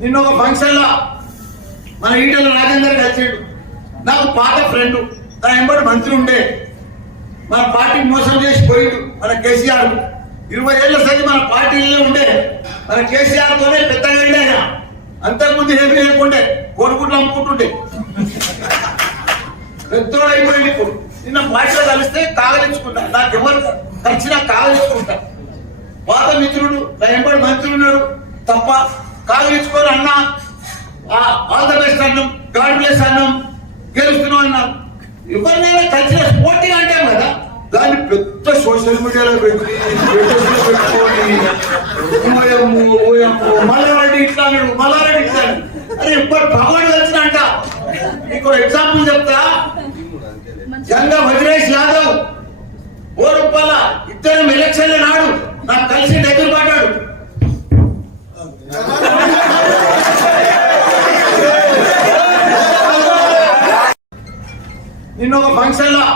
నిన్న ఒక ఫంక్షన్లో మన ఈటల రాజేందర్ కలిసాడు. నాకు పాత ఫ్రెండ్ నా ఎంబడి మంత్రి ఉండే. మన పార్టీని మోసం చేసి పోయిండు మన కేసీఆర్ ఇరవై ఏళ్ళ సరి మన పార్టీలో ఉండే. మన కేసీఆర్ తోనే పెద్దగా ఆయన అంతకుముందు ఏమి లేకుండే కోరుకుంటూ అమ్ముకుంటుండే. పెద్దోడు అయిపోయింది ఇప్పుడు. నిన్న పార్టీలో కలిస్తే కాగలించుకుంటా. నాకు ఎవరు కలిసినా కాగలించుకుంటా. పాత మిత్రుడు నా ఎంబడి మంత్రి ఉన్నాడు తప్ప కాగలించుకొని అన్నా. ఆల్ ద బెస్ట్ అన్నాం గాడ్ బ్లెస్ అన్నాం గెలుస్తున్నాం అన్నాం ఎవరినైనా కలిసిన పోటీ అంటాం కదా? దాన్ని పెద్ద సోషల్ మీడియాలో పెట్టి మల్లారెడ్డి ఇట్లా మల్లారెడ్డి ఇట్లా అరే ఇప్పుడు భగవాన్ కలిసిన అంట. మీకు ఎగ్జాంపుల్ చెప్తా. జంగా వజ్రేష్ యాదవ్ నిన్న ఒక ఫంక్షన్లో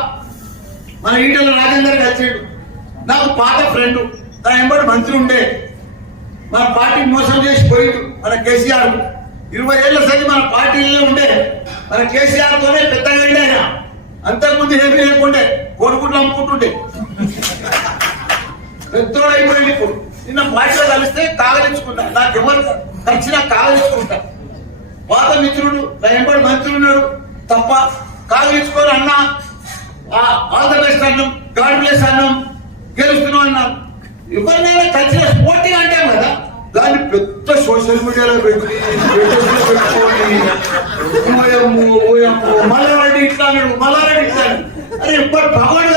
మన ఈటల రాజేందర్ కలిసాడు. నాకు పాత ఫ్రెండ్ తన ఎంబడి మంత్రి ఉండే. మన పార్టీని మోసం చేసి పోయిండు మన కేసీఆర్ ఇరవై ఏళ్ళ సరి మన పార్టీలో ఉండే మన కేసీఆర్ తోనే పెద్దగా ఆయన. అంతకుముందు ఏమి లేకుండే కొడుకుంటూ అమ్ముకుంటుండే. పెద్దోడు అయిపోయింది ఇప్పుడు. నిన్న పార్టీలో కలిస్తే కాగలించుకుంటా. నాకు ఎవరు కలిసినా కాగలించుకుంటా. పాత మిత్రుడు నా ఎంబడి మంత్రి ఉన్నాడు తప్ప కాగలించుకొని అన్న. ఆల్ ద బెస్ట్ అన్నాం గాడ్ బ్లెస్ అన్నం గెలుస్తున్నాం అన్నారు. ఎవరినైనా కలిసిన స్పోర్టింగ్ అంటాం కదా. దాన్ని పెద్ద సోషల్ మీడియాలో పెట్టుకోండి మల్లారెడ్డి ఇట్లా మల్లారెడ్డి ఇట్లా అరే ఇప్పుడు భగవాన్